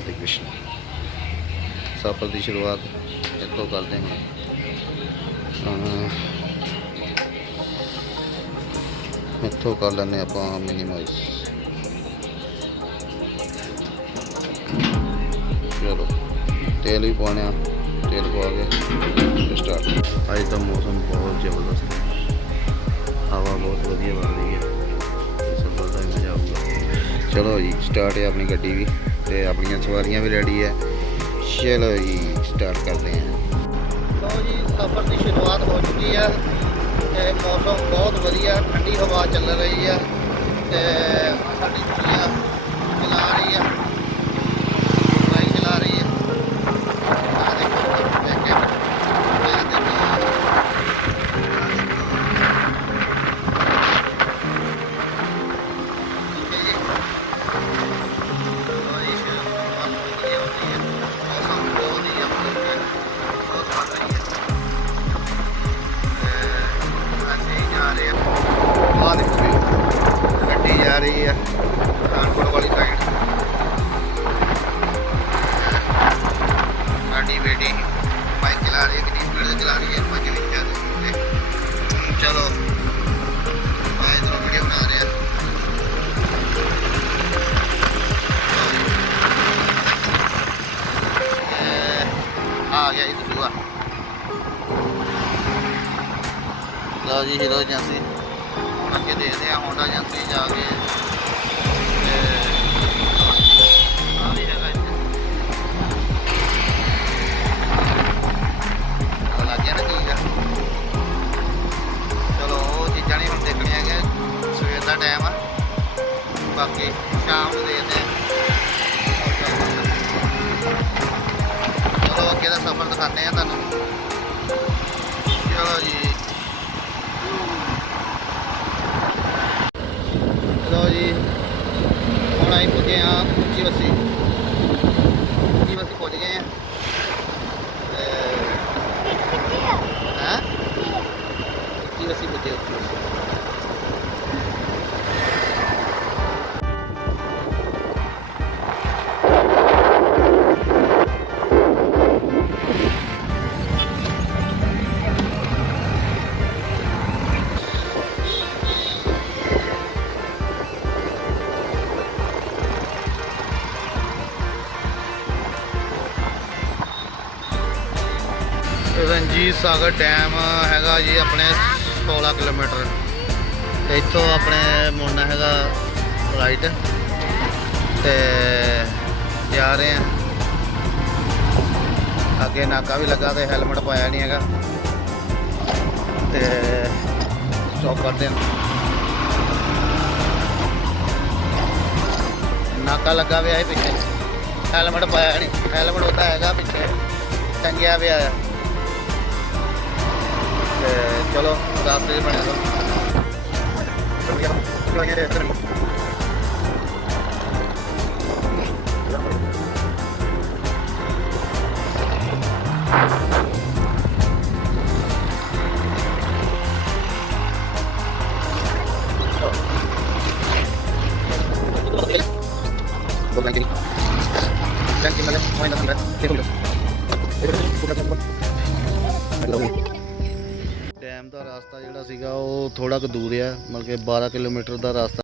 ਰਾਧੇ ਕ੍ਰਿਸ਼ਨ ਸਫ਼ਰ ਦੀ ਸ਼ੁਰੂਆਤ ਇੱਥੋਂ ਕਰਦੇ ਹਾਂ ਅਹ ਇੱਥੋਂ ਕਰ ਲੈਂਦੇ ਆਪਾਂ ਮਿਨੀਮਾਈਜ਼ ਚਲੋ ਤੇਲ ਵੀ ਪਾਉਣੇ ਆ ਤੇਲ ਪਾ ਕੇ ਸਟਾਰਟ ਅੱਜ ਦਾ ਮੌਸਮ ਬਹੁਤ ਜ਼ਬਰਦਸਤ ਹੈ ਹਵਾ ਬਹੁਤ ਵਧੀਆ ਵੱਗ ਰਹੀ ਹੈ ਤੇ ਸਫ਼ਰ ਦਾ ਵੀ ਮਜ਼ਾ ਆਊਗਾ ਚਲੋ ਜੀ ਸਟਾਰਟ ਹੈ ਆਪਣੀ ਗੱਡੀ ਵੀ ਤੇ ਆਪਣੀਆਂ ਸਵਾਰੀਆਂ ਵੀ ਰੈਡੀ ਹੈ। ਚਲੋ ਜੀ ਸਟਾਰਟ ਕਰਦੇ ਹਾਂ। ਲੋ ਜੀ, ਸਫ਼ਰ ਦੀ ਸ਼ੁਰੂਆਤ ਹੋ ਚੁੱਕੀ ਹੈ ਤੇ ਮੌਸਮ ਬਹੁਤ ਵਧੀਆ, ਠੰਡੀ ਹਵਾ ਚੱਲ ਰਹੀ ਹੈ ਤੇ ਸਾਡੀ ਦੁਨੀਆ ਚਲਾ ਰਹੀ ਹੈ। ਜੀ ਹੀਰੋ ਏਜੰਸੀ ਹੁਣ ਅੱਗੇ ਦੇਖਦੇ ਆ ਹੋਂਡਾ ਏਜੰਸੀ ਜਾ ਕੇ। ਸਾਗਰ ਡੈਮ ਹੈਗਾ ਜੀ ਆਪਣੇ 16 ਕਿਲੋਮੀਟਰ। ਤੇ ਇੱਥੋਂ ਆਪਣੇ ਮੁੜਨਾ ਹੈਗਾ ਰਾਈਟ ਤੇ ਜਾ ਰਹੇ ਆ। ਅੱਗੇ ਨਾਕਾ ਵੀ ਲੱਗਾ ਤੇ ਹੈਲਮਟ ਪਾਇਆ ਨਹੀਂ ਹੈਗਾ। ਤੇ ਸਟਾਪ ਕਰਦੇ ਹਾਂ ਨਾਕਾ ਲੱਗਾ ਹੋਇਆ ਹੈ ਪਿੱਛੇ। ਹੈਲਮਟ ਪਾਇਆ ਨਹੀਂ ਹੈਲਮਟ ਉਹਦਾ ਹੈਗਾ ਪਿੱਛੇ। ਟੰਗਿਆ ਪਿਆ ਆ। ਤੇ ਚਲੋ ਰਾਸਤੇ ਥੋੜਾ ਕੁ ਦੂਰ ਆ ਮਤਲਬ ਕਿ 12 ਕਿਲੋਮੀਟਰ ਦਾ ਰਸਤਾ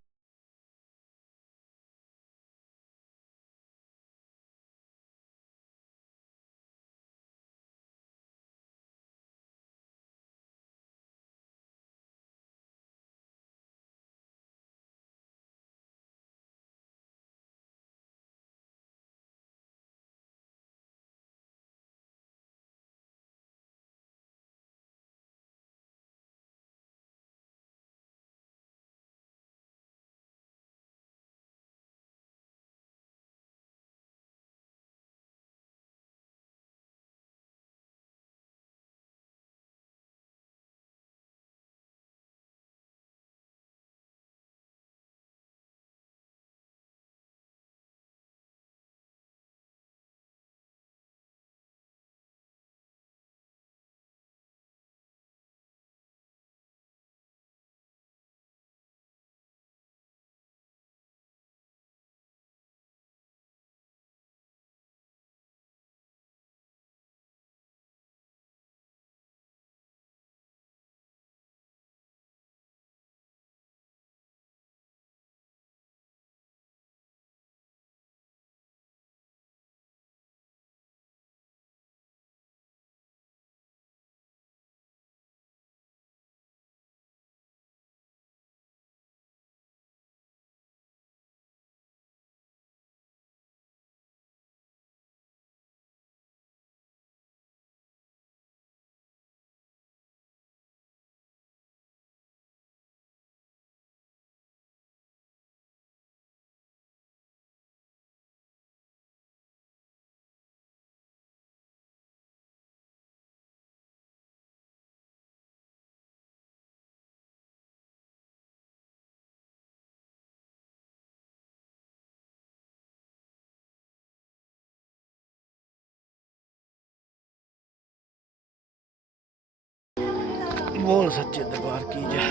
ਬੋਲ ਸੱਚੇ ਦਰਬਾਰ ਕੀ ਜੈ।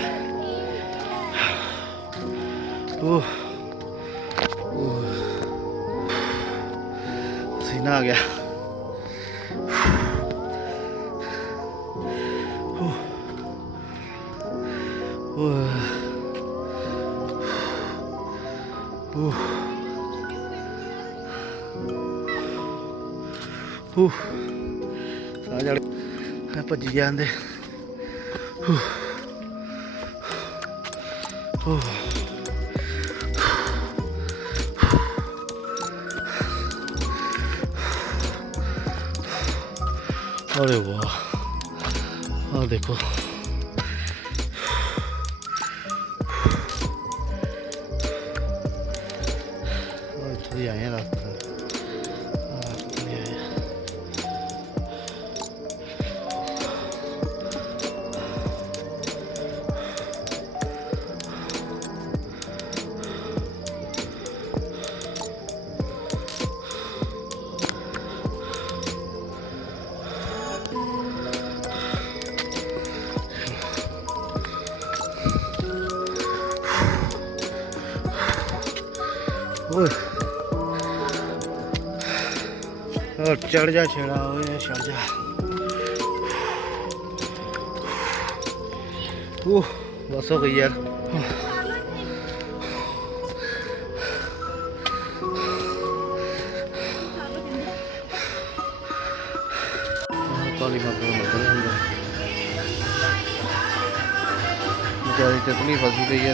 ਉਹ ਸੀਨਾ ਆ ਗਿਆ। ਉਹ ਉਹ ਭੱਜੀ ਜਾਂਦੇ 어려워 아 내꺼 아 둘이 양해라 ਹੋਰ ਚੜ ਜਾ ਛੇੜਾ ਓਏ ਚੜ ਜਾ ਉਹ ਬਸ ਹੋ ਗਈ ਯਾਰ ਕਾਲੀ ਮਾਤਾ ਨੂੰ ਲੱਗਦਾ ਹੁੰਦਾ ਜ਼ਿਆਦਾ ਤਤਲੀ ਫਸੀ ਪਈ ਹੈ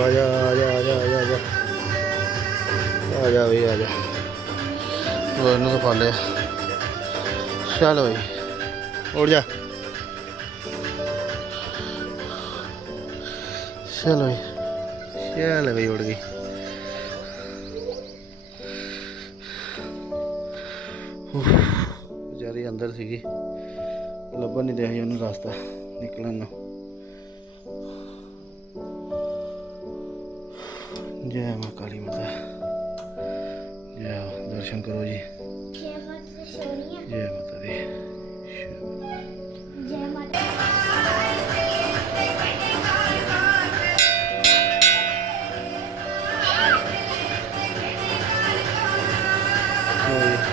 ਆ ਜਾ ਆ ਜਾ ਆ ਜਾ ਆ ਜਾ ਆ ਜਾ ਆ ਜਾ ਵੀ ਆ ਜਾ ਉਹ ਇਹਨੂੰ ਤਾਂ ਪਾ ਲਿਆ। ਚੱਲ ਬਈ। ਉੜ ਜਾ। ਚੱਲ ਬਈ। ਚੱਲ ਬਈ ਉੜ ਗਈ। ਵਿਚਾਰੀ ਅੰਦਰ ਸੀਗੀ। ਲੱਭਣ ਨਹੀਂ ਦਿਆ ਸੀ ਉਹਨੂੰ ਰਸਤਾ ਨਿਕਲਣ ਨੂੰ। ਜੈ ਮਾਂ ਕਾਲੀ ਮਾਤਾ। ਜੈ ਦਰਸ਼ਨ ਕਰੋ ਜੀ। ਜੈ ਮਾਤਾ ਸੋਨੀਆ ਜੈ ਮਾਤਾ ਦੀ। ਜੈ ਮਾਤਾ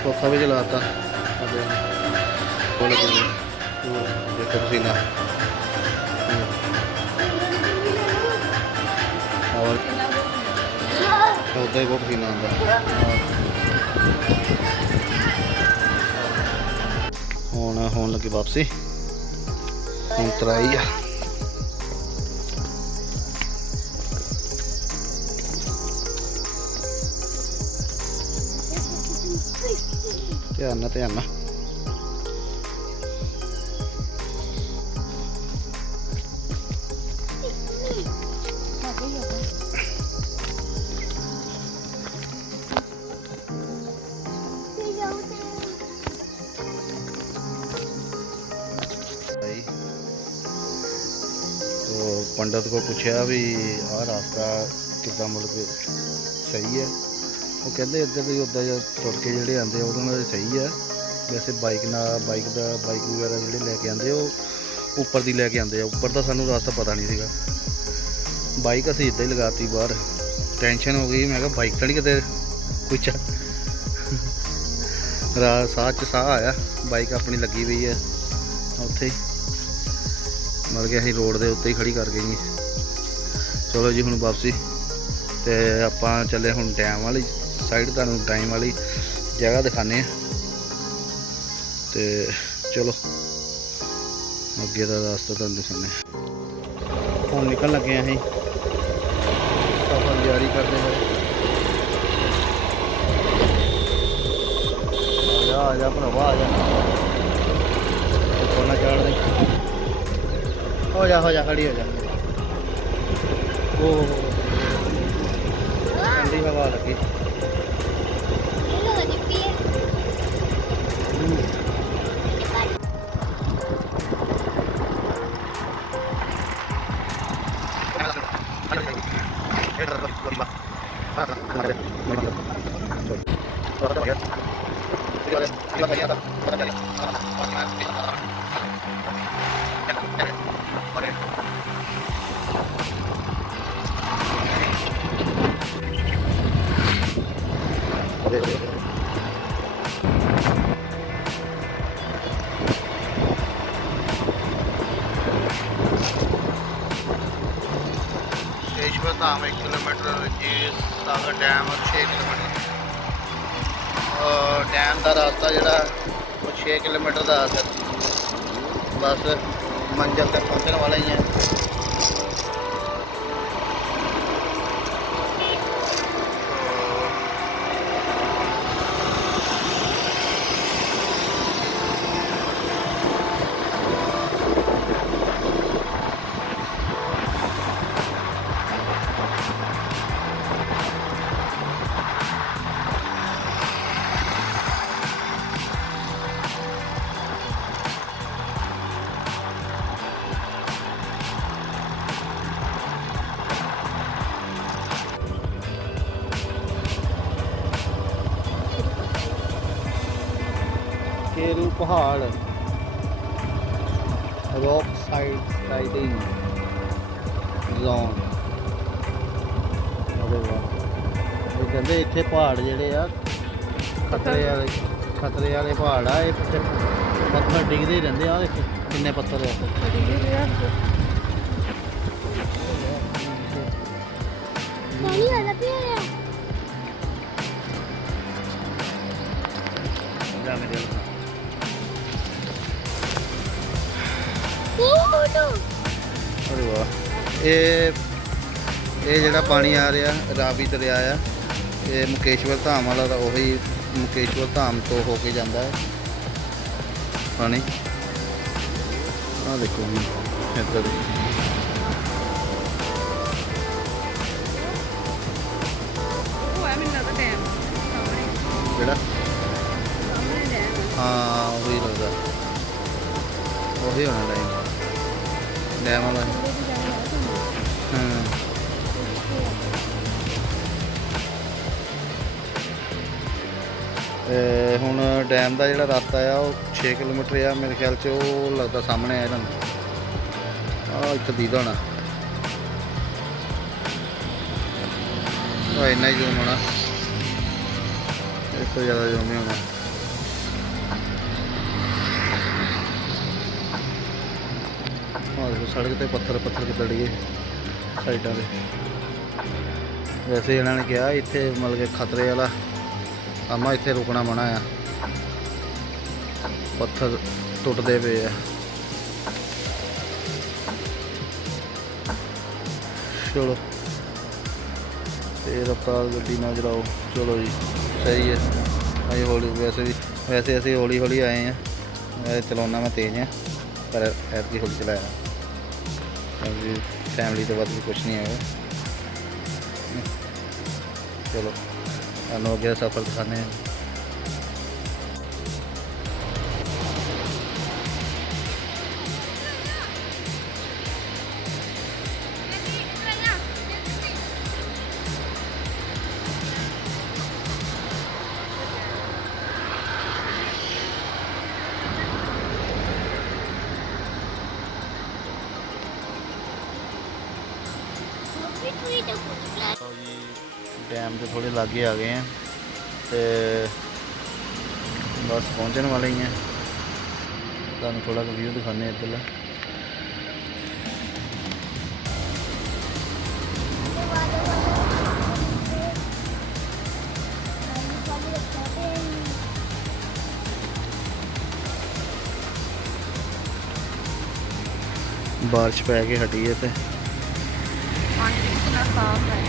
ਪੱਖਾ ਵੀ ਚਲਾਤਾ। ਕੋਲ ਕੋਲ ਦੇਖੋ ਤੁਸੀਂ ਨਾ। ਉਦਾਂ ਹੀ ਬਹੁਤ ਪਸੀਨਾ ਆਉਂਦਾ ਹੁਣ ਹੋਣ ਲੱਗੀ ਵਾਪਸੀ ਹੁਣ ਤਰਾਈ ਆ ਧਿਆਨ ਨਾਲ ਧਿਆਨ ਨਾਲ ਪੰਡਤ ਕੋਲ ਪੁੱਛਿਆ ਵੀ ਆਹ ਰਸਤਾ ਕਿੱਦਾਂ ਮੁਲਕ ਸਹੀ ਹੈ? ਉਹ ਕਹਿੰਦੇ ਇੱਧਰ ਵੀ ਉੱਦਾਂ ਜਿਹਾ ਤੁਰ ਕੇ ਜਿਹੜੇ ਆਉਂਦੇ ਉਹਨਾਂ ਨਾਲ ਸਹੀ ਆ। ਵੈਸੇ ਬਾਈਕ ਨਾਲ ਬਾਈਕ ਦਾ ਬਾਈਕ ਵਗੈਰਾ ਜਿਹੜੇ ਲੈ ਕੇ ਆਉਂਦੇ ਉਹ ਉੱਪਰ ਦੀ ਲੈ ਕੇ ਆਉਂਦੇ ਆ। ਉੱਪਰ ਦਾ ਸਾਨੂੰ ਰਸਤਾ ਪਤਾ ਨਹੀਂ ਸੀਗਾ। ਬਾਈਕ ਅਸੀਂ ਇੱਦਾਂ ਹੀ ਲਗਾਤੀ ਬਾਹਰ। ਟੈਨਸ਼ਨ ਹੋ ਗਈ। ਮੈਂ ਕਿਹਾ ਬਾਈਕ ਤਾਂ ਨਹੀਂ ਕਿਤੇ ਕੁਛ ਰਾ ਸਾਹ ਚ ਸਾਹ ਆਇਆ। ਬਾਈਕ ਆਪਣੀ ਲੱਗੀ ਹੋਈ ਹੈ ਉੱਥੇ। ਹੀ ਮਰ ਗਿਆ ਅਸੀਂ ਰੋਡ ਦੇ ਉੱਤੇ ਹੀ ਖੜੀ ਕਰ ਗਏ ਜੀ ਚਲੋ ਜੀ, ਹੁਣ ਵਾਪਸੀ। ਤੇ ਆਪਾਂ ਚੱਲੇ ਹੁਣ ਡੈਮ ਵਾਲੀ ਸਾਈਡ ਤੁਹਾਨੂੰ ਟਾਈਮ ਵਾਲੀ ਜਗ੍ਹਾ ਦਿਖਾਣੇ ਆ ਤੇ ਚਲੋ, ਅੱਗੇ ਦਾ ਰਸਤਾ ਤੁਹਾਨੂੰ ਦਿਖਾਣੇ ਹੁਣ ਨਿਕਲ ਲੱਗੇ ਆ ਅਸੀਂ। ਸਫ਼ਰ ਜਾਰੀ ਕਰਦੇ ਹਾਂ। ਆ ਜਾ ਆ ਜਾ ਭਰਾਵਾ, ਆ ਜਾ। ਕੋਨਾ ਚੜ ਦੇ ਹੋ ਜਾ ਹੋ ਜਾ ਖੜੀ ਹੋ ਜਾ ਉਹ ਠੰਡੀ ਹਵਾ ਲੱਗੀ ਹੈਲੋ ਜੀ Terima kasih. ਪਹਾੜ ਰੌਕ ਸਾਈਡ ਰਾਈਡਿੰਗ ਜ਼ੋਨ। ਅਰੇ ਵਾਹ ਇਹ ਕਹਿੰਦੇ ਇੱਥੇ ਪਹਾੜ ਜਿਹੜੇ ਆ ਖਤਰੇ ਵਾਲੇ ਖਤਰੇ ਵਾਲੇ ਪਹਾੜ ਆ। ਇਹ ਪਿੱਛੇ ਪੱਥਰ ਡਿੱਗਦੇ ਹੀ ਰਹਿੰਦੇ ਆ। ਦੇਖੋ ਕਿੰਨੇ ਪੱਥਰ ਆ। ਪਾਣੀ ਆਦਾ ਪਿਆ ਜਾ। ਮੇਰੇ ਅਰੇ ਵਾਹ। ਇਹ ਇਹ ਜਿਹੜਾ ਪਾਣੀ ਆ ਰਿਹਾ ਰਾਵੀ ਦਰਿਆ ਆ ਇਹ ਮੁਕੇਸ਼ਵਰ ਧਾਮ ਵਾਲਾ ਤਾਂ ਉਹੀ ਮੁਕੇਸ਼ਵਰ ਧਾਮ ਤੋਂ ਹੋ ਕੇ ਜਾਂਦਾ ਹੈ। ਪਾਣੀ। ਆ ਦੇਖੋ ਜੀ ਇੱਧਰ। ਜਿਹੜਾ ਹਾਂ ਉਹੀ ਲੱਗਦਾ। ਉਹੀ ਹੋਣਾ ਡੈਮ ਡੈਮ ਹੁਣ ਡੈਮ ਦਾ ਜਿਹੜਾ ਰਸਤਾ ਆ, ਉਹ 6 ਕਿਲੋਮੀਟਰ ਆ। ਮੇਰੇ ਖਿਆਲ ਚ ਉਹ ਲੱਗਦਾ ਸਾਹਮਣੇ ਆ ਇਹਨਾਂ ਆ ਇੱਥੇ ਦੀਦਾ ਹੋਣਾ। ਉਹ ਇੰਨਾ ਹੀ ਜ਼ੂਮ ਹੋਣਾ। ਇਸ ਤੋਂ ਜ਼ਿਆਦਾ ਜ਼ੂਮ ਨਹੀਂ ਹੋਣਾ। ਆਹ ਸੜਕ ਤੇ ਪੱਥਰ ਪੱਥਰ ਕਿੱਦਾਂ ਡਿੱਗੇ ਸਾਈਡਾਂ ਤੇ। ਵੈਸੇ ਇਹਨਾਂ ਨੇ ਕਿਹਾ ਇੱਥੇ ਮਤਲਬ ਕਿ ਖਤਰੇ ਵਾਲਾ ਆਮਾ ਇੱਥੇ ਰੁਕਣਾ ਮਨਾ ਆ। ਪੱਥਰ ਟੁੱਟਦੇ ਪਏ ਆ। ਚਲੋ ਤੇ ਰਫਤਾਰ ਗੱਡੀ ਨਾ ਚਲਾਓ। ਚਲੋ ਜੀ, ਸਹੀ ਹੈ। ਅਸੀਂ ਹੌਲੀ, ਵੈਸੇ ਵੀ, ਵੈਸੇ ਅਸੀਂ ਹੌਲੀ ਹੌਲੀ ਆਏ ਆ। ਵੈਸੇ ਚਲਾਉਣਾ ਮੈਂ ਤੇਜ਼ ਆ, ਪਰ ਐਤਕੀ ਹੌਲੀ ਚਲਾਇਆ। ਕਿਉਂਕਿ ਫੈਮਿਲੀ ਤੋਂ ਵੱਧ ਵੀ ਕੁਝ ਨਹੀਂ ਹੈਗਾ। ਚਲੋ, ਤੁਹਾਨੂੰ ਅੱਗੇ ਦਾ ਸਫ਼ਰ ਦਿਖਾਉਂਦੇ ਹਾਂ। ਲਾਗੇ ਆ ਗਏ ਆ ਤੇ ਬਸ ਪਹੁੰਚਣ ਵਾਲੇ ਹੀ ਆ। ਤੁਹਾਨੂੰ ਥੋੜਾ ਕੁ ਵੀਊ ਦਿਖਾਉਂਦੇ ਹਾਂ ਇੱਧਰਲਾ। ਬਾਰਿਸ਼ ਪੈ ਕੇ ਹਟੀ ਹੈ ਤੇ। ਪਾਣੀ ਵੀ ਕਿੰਨਾ ਸਾਫ਼ ਹੈ।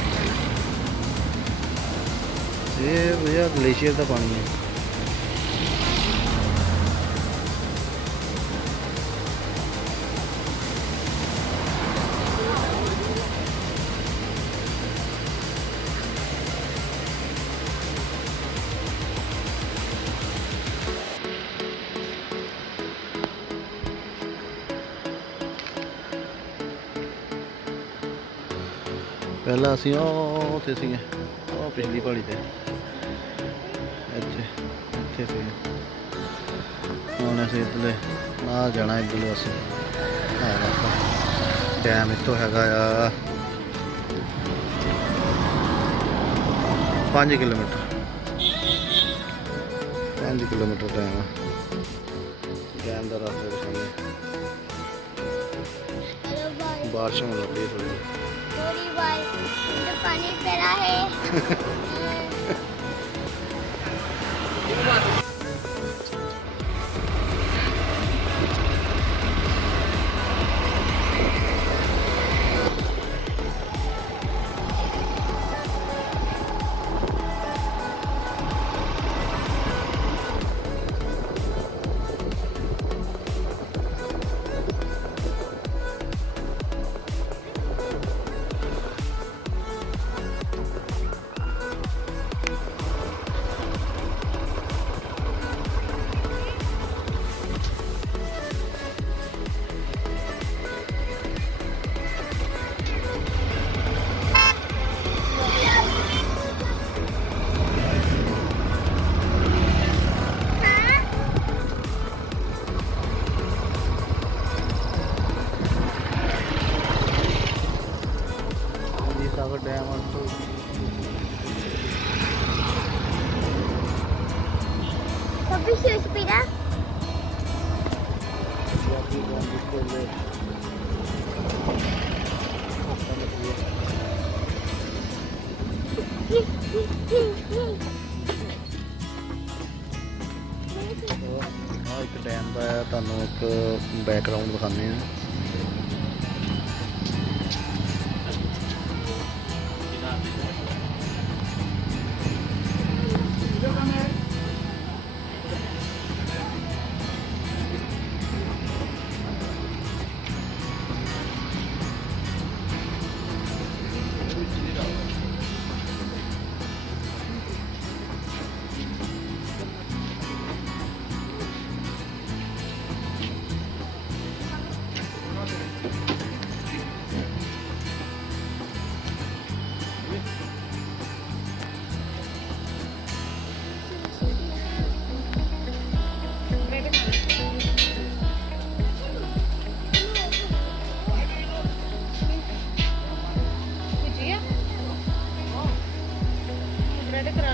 ਇਹ ਭਈਆ ਗਲੇਸ਼ੀਅਰ ਦਾ ਪਾਣੀ ਹੈ ਪਹਿਲਾਂ ਅਸੀਂ ਉਹ ਉੱਥੇ ਸੀਗੇ ਉਹ ਪਿਛਲੀ ਪਹਾੜੀ ਤੇ ਇੱਥੇ ਇੱਥੇ ਸੀ। ਹੁਣ ਅਸੀਂ ਇੱਧਰਲੇ ਆ ਜਾਣਾ ਇੱਧਰਲੇ ਅਸੀਂ ਡੈਮ ਇੱਥੋਂ ਹੈਗਾ ਆ। 5 ਕਿਲੋਮੀਟਰ। 5 ਕਿਲੋਮੀਟਰ ਡੈਮ ਆ। ਡੈਮ ਦਾ ਰਸਤਾ ਸਾਹਮਣੇ। ਬਾਰਿਸ਼ ਹੋ ਰਹੀ ਹੈ ਥੋੜੀ ਥੋੜੀ ਬਾਰਿਸ਼ ਪਾਣੀ ਪੈਰਾ ਹੈ। ਆ ਦਾ ਤੁਹਾਨੂੰ ਇੱਕ ਬੈਕਗ੍ਰਾਉਂਡ ਦਿਖਾਉਂਦੇ ਆ ਕਰਾ!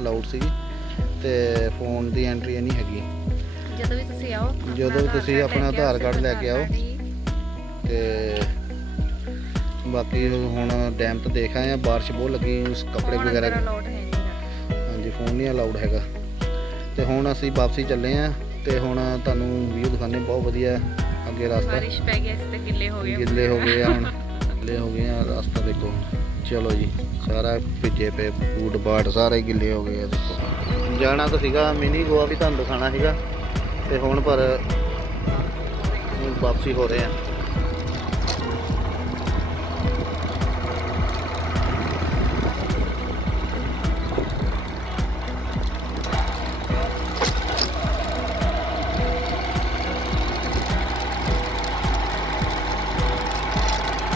ਅਲਾਉਡ ਸੀਗੀ ਤੇ ਫੋਨ ਦੀ ਐਂਟਰੀ ਨਹੀਂ ਹੈਗੀ ਜਦੋਂ ਵੀ ਤੁਸੀਂ ਆਓ ਆਪਣਾ ਜਦੋਂ ਵੀ ਤੁਸੀਂ ਆਧਾਰ ਆਪਣਾ ਆਧਾਰ ਕਾਰਡ ਲੈ ਕੇ ਆਓ। ਤੇ ਬਾਕੀ ਹੁਣ ਡੈਮ ਤੋਂ ਦੇਖ ਆਏ ਆ ਬਾਰਿਸ਼ ਬਹੁਤ ਲੱਗੀ ਉਸ ਕੱਪੜੇ ਵਗੈਰਾ। ਹਾਂਜੀ ਫੋਨ ਨਹੀਂ ਅਲਾਉਡ ਹੈਗਾ ਤੇ ਹੁਣ ਅਸੀਂ ਵਾਪਸੀ ਚੱਲੇ ਆ ਤੇ ਹੁਣ ਤੁਹਾਨੂੰ ਵੀਊ ਦਿਖਾਣੇ ਬਹੁਤ ਵਧੀਆ। ਅੱਗੇ ਰਸਤਾ। ਬਾਰਿਸ਼ ਪੈ ਗਈ ਇਸ ਤੇ ਗਿੱਲੇ ਹੋ ਗਏ ਗਿੱਲੇ ਹੋ ਗਏ ਆ ਹੁਣ। ਗਿੱਲੇ ਹੋ ਗਏ ਆ ਰਸਤਾ ਦੇਖੋ। ਚਲੋ ਜੀ ਸਾਰਾ ਭਿੱਜੇ ਪਏ ਬੂਟ ਬਾਟ ਸਾਰੇ ਗਿੱਲੇ ਹੋ ਗਏ ਆ ਦੇਖੋ। ਜਾਣਾ ਤਾਂ ਸੀਗਾ ਮਿਨੀ ਗੋਆ ਵੀ ਤੁਹਾਨੂੰ ਦਿਖਾਣਾ ਸੀਗਾ। ਤੇ ਹੁਣ ਪਰ ਵਾਪਸੀ ਹੋ ਰਹੇ ਆ।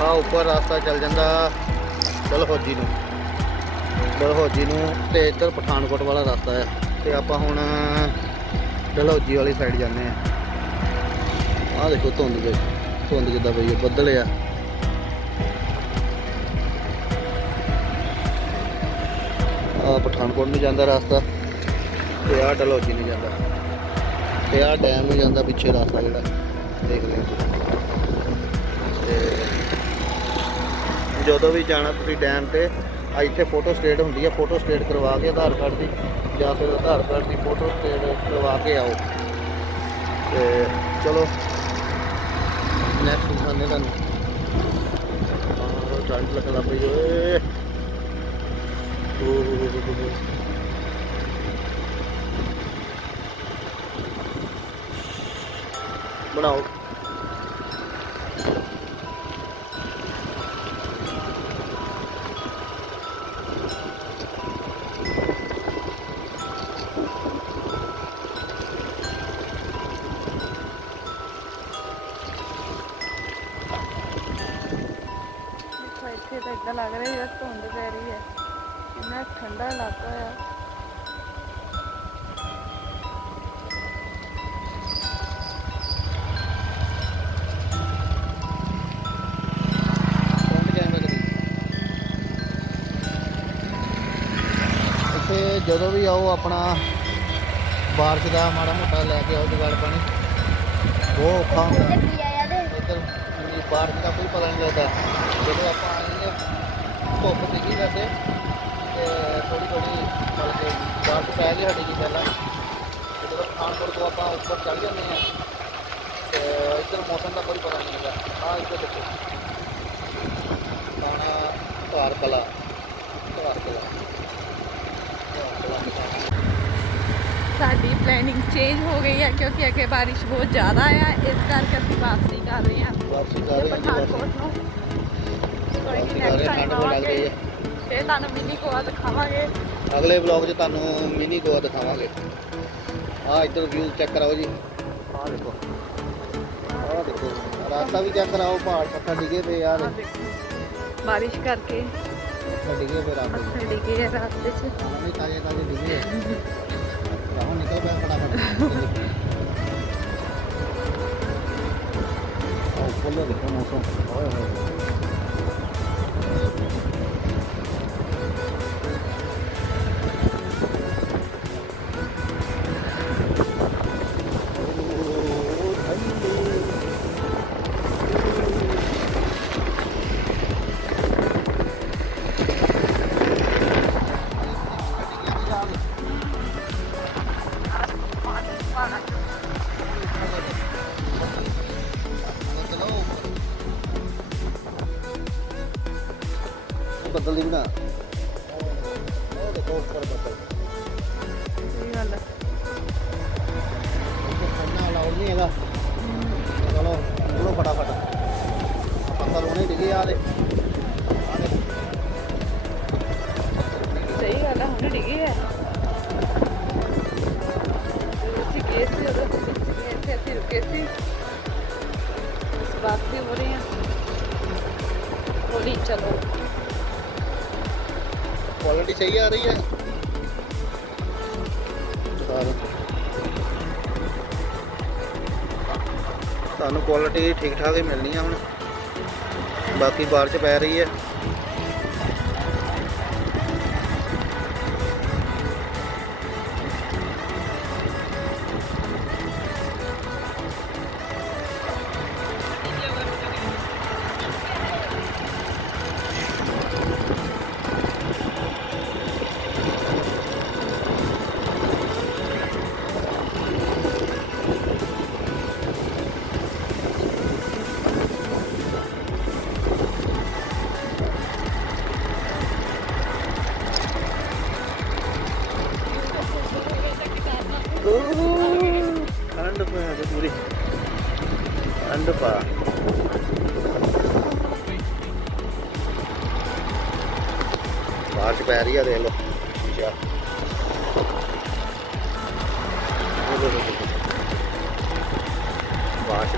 ਆ ਉੱਪਰ ਰਸਤਾ ਚੱਲ ਜਾਂਦਾ ਦਲਹੌਜੀ ਨੂੰ। ਦਲਹੌਜੀ ਨੂੰ ਤੇ ਇੱਧਰ ਪਠਾਨਕੋਟ ਵਾਲਾ ਰਸਤਾ ਹੈ ਤੇ ਆਪਾਂ ਹੁਣ ਡਲਹੌਜੀ ਵਾਲੀ ਸਾਈਡ ਜਾਂਦੇ ਆ। ਆਹ ਦੇਖੋ ਧੁੰਦ ਦੇ, ਧੁੰਦ ਜਿੱਦਾਂ ਪਈ ਹੈ ਬੱਦਲ ਆ। ਆ ਪਠਾਨਕੋਟ ਨੂੰ ਜਾਂਦਾ ਰਸਤਾ ਤੇ ਆ ਡਲਹੌਜੀ ਨੂੰ ਜਾਂਦਾ। ਤੇ ਆ ਡੈਮ ਨੂੰ ਜਾਂਦਾ ਪਿੱਛੇ ਰਸਤਾ ਜਿਹੜਾ, ਦੇਖ ਲਿਓ। ਜਦੋਂ ਵੀ ਜਾਣਾ ਤੁਸੀਂ ਡੈਮ ਤੇ, ਆ ਇੱਥੇ ਫੋਟੋ ਸਟੇਟ ਹੁੰਦੀ ਹੈ ਫੋਟੋ ਸਟੇਟ ਕਰਵਾ ਕੇ ਆਧਾਰ ਕਾਰਡ ਦੀ, ਜਾਂ ਫਿਰ ਆਧਾਰ ਕਾਰਡ ਦੀ ਫੋਟੋ ਸਟੇਟ ਕਰਵਾ ਕੇ ਆਓ। ਤੇ ਚਲੋ ਨੈਕਸਟ ਦਿਖਾਉਂਦੇ ਤੁਹਾਨੂੰ। ਆਹ ਠੰਡ ਲੱਗਣ ਪਈ ਓਏ। ਬਣਾਓ। ਜਦੋਂ ਵੀ ਆਓ ਆਪਣਾ ਬਾਰਿਸ਼ ਦਾ ਮਾੜਾ ਮੋਟਾ ਲੈ ਕੇ ਆਓ ਜੁਗਾੜ ਪਾਣੀ। ਬਹੁਤ ਔਖਾ ਹੁੰਦਾ। ਤੇ ਇੱਧਰ ਇੰਨੀ ਬਾਰਿਸ਼ ਦਾ ਕੋਈ ਪਤਾ ਨਹੀਂ ਲੱਗਦਾ। ਜਦੋਂ ਆਪਾਂ ਆਏ ਹਾਂ ਧੁੱਪ ਸੀਗੀ ਵੈਸੇ ਤੇ ਥੋੜੀ ਥੋੜੀ ਮਤਲਬ ਕਿ ਬਾਰਿਸ਼ ਪੈ ਗਈ ਸਾਡੀ ਜੀ ਪਹਿਲਾਂ। ਤੇ ਜਦੋਂ ਪਠਾਨਕੋਟ ਤੋਂ ਆਪਾਂ ਉੱਪਰ ਚੜ ਜਾਂਦੇ ਹਾਂ ਤੇ ਇੱਧਰ ਮੌਸਮ ਦਾ ਕੋਈ ਪਤਾ ਨਹੀਂ ਲੱਗਦਾ। ਆ ਇੱਧਰ ਦੇਖੋ। ਧਾਰ ਕਲਾ ਧਾਰ ਕਲਾ ਧਾਰ ਕਲਾ ਕਿਸਾਨ। ਸਾਡੀ ਪਲੈਨਿੰਗ ਚੇਂਜ ਹੋ ਗਈ ਹੈ ਕਿਉਂਕਿ ਅੱਗੇ ਬਾਰਿਸ਼ ਬਹੁਤ ਜ਼ਿਆਦਾ ਆ ਇਸ ਕਰਕੇ ਅਸੀਂ ਵਾਪਸੀ ਕਰ ਰਹੇ ਹਾਂ। ਵਾਪਸੀ ਕਰ ਰਹੇ ਹਾਂ ਪਠਾਨਕੋਟ ਨੂੰ। ਕੋਈ ਨਹੀਂ ਨੈਕਸਟ ਟਾਈਮ ਆਵਾਂਗੇ। ਤੁਹਾਨੂੰ ਮਿਨੀ ਗੋਆ ਦਿਖਾਵਾਂਗੇ। ਅਗਲੇ ਵਲੌਗ 'ਚ ਤੁਹਾਨੂੰ ਮਿਨੀ ਗੋਆ ਦਿਖਾਵਾਂਗੇ। ਆਹ ਇੱਧਰ ਵਿਊ ਚੈੱਕ ਕਰਾਓ ਜੀ। ਆਹ ਦੇਖੋ। ਆਹ ਦੇਖੋ। ਰਾਸਤਾ ਵੀ ਚੈੱਕ ਕਰਾਓ ਪਹਾੜ ਪੱਥਰ ਡਿੱਗੇ ਪਏ ਆ ਦੇਖੋ। ਬਾਰਿਸ਼ ਕਰਕੇ ਡਿੱਗੇ ਪਏ ਡਿੱਗੇ ਆ ਰਾਸਤੇ 'ਚ। ਨਹੀਂ ਤਾਜ਼ੇ ਤਾਜ਼ੇ ਡਿੱਗੇ ਨਿਕਲ ਬੱਦਲ ਕੁਆਲਿਟੀ ਠੀਕ ਠਾਕ ਹੀ ਮਿਲਣੀ ਆ ਹੁਣ। ਬਾਕੀ ਬਾਹਰ 'ਚ ਪੈ ਰਹੀ ਹੈ।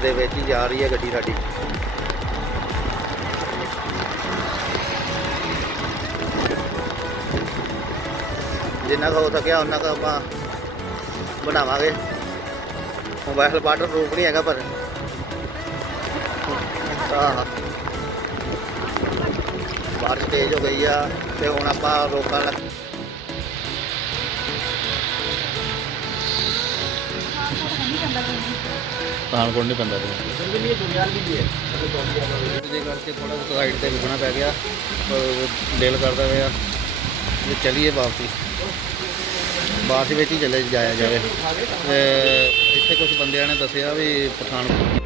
ਦੇ ਵਿੱਚ ਹੀ ਜਾ ਰਹੀ ਹੈ ਗੱਡੀ ਸਾਡੀ। ਜਿੰਨਾ ਕੁ ਹੋ ਸਕਿਆ ਉਹਨਾਂ ਕੁ ਆਪਾਂ ਬਣਾਵਾਂਗੇ। ਮੋਬਾਈਲ ਵਾਟਰ ਪ੍ਰੂਫ ਨਹੀਂ ਹੈਗਾ ਪਰ। ਆਹ। ਬਾਰਿਸ਼ ਤੇਜ਼ ਹੋ ਗਈ ਆ ਤੇ ਹੁਣ ਆਪਾਂ ਰੋਕਣ ਲੱਗ ਪਠਾਨਕੋਟ ਨਹੀਂ ਪੈਂਦਾ ਇਹਦੇ ਕਰਕੇ ਥੋੜਾ ਸਾਈਡ ਤੇ ਰੁਕਣਾ ਪੈ ਗਿਆ ਪਰ ਦਿਲ ਕਰਦਾ ਪਿਆ ਵੀ ਚਲੀਏ ਵਾਪਸੀ। ਬਾਰਿਸ਼ ਵਿੱਚ ਹੀ ਚਲੇ ਜਾਇਆ ਜਾਵੇ। ਤੇ ਇੱਥੇ ਕੁਝ ਬੰਦਿਆਂ ਨੇ ਦੱਸਿਆ ਵੀ ਪਠਾਨਕੋਟ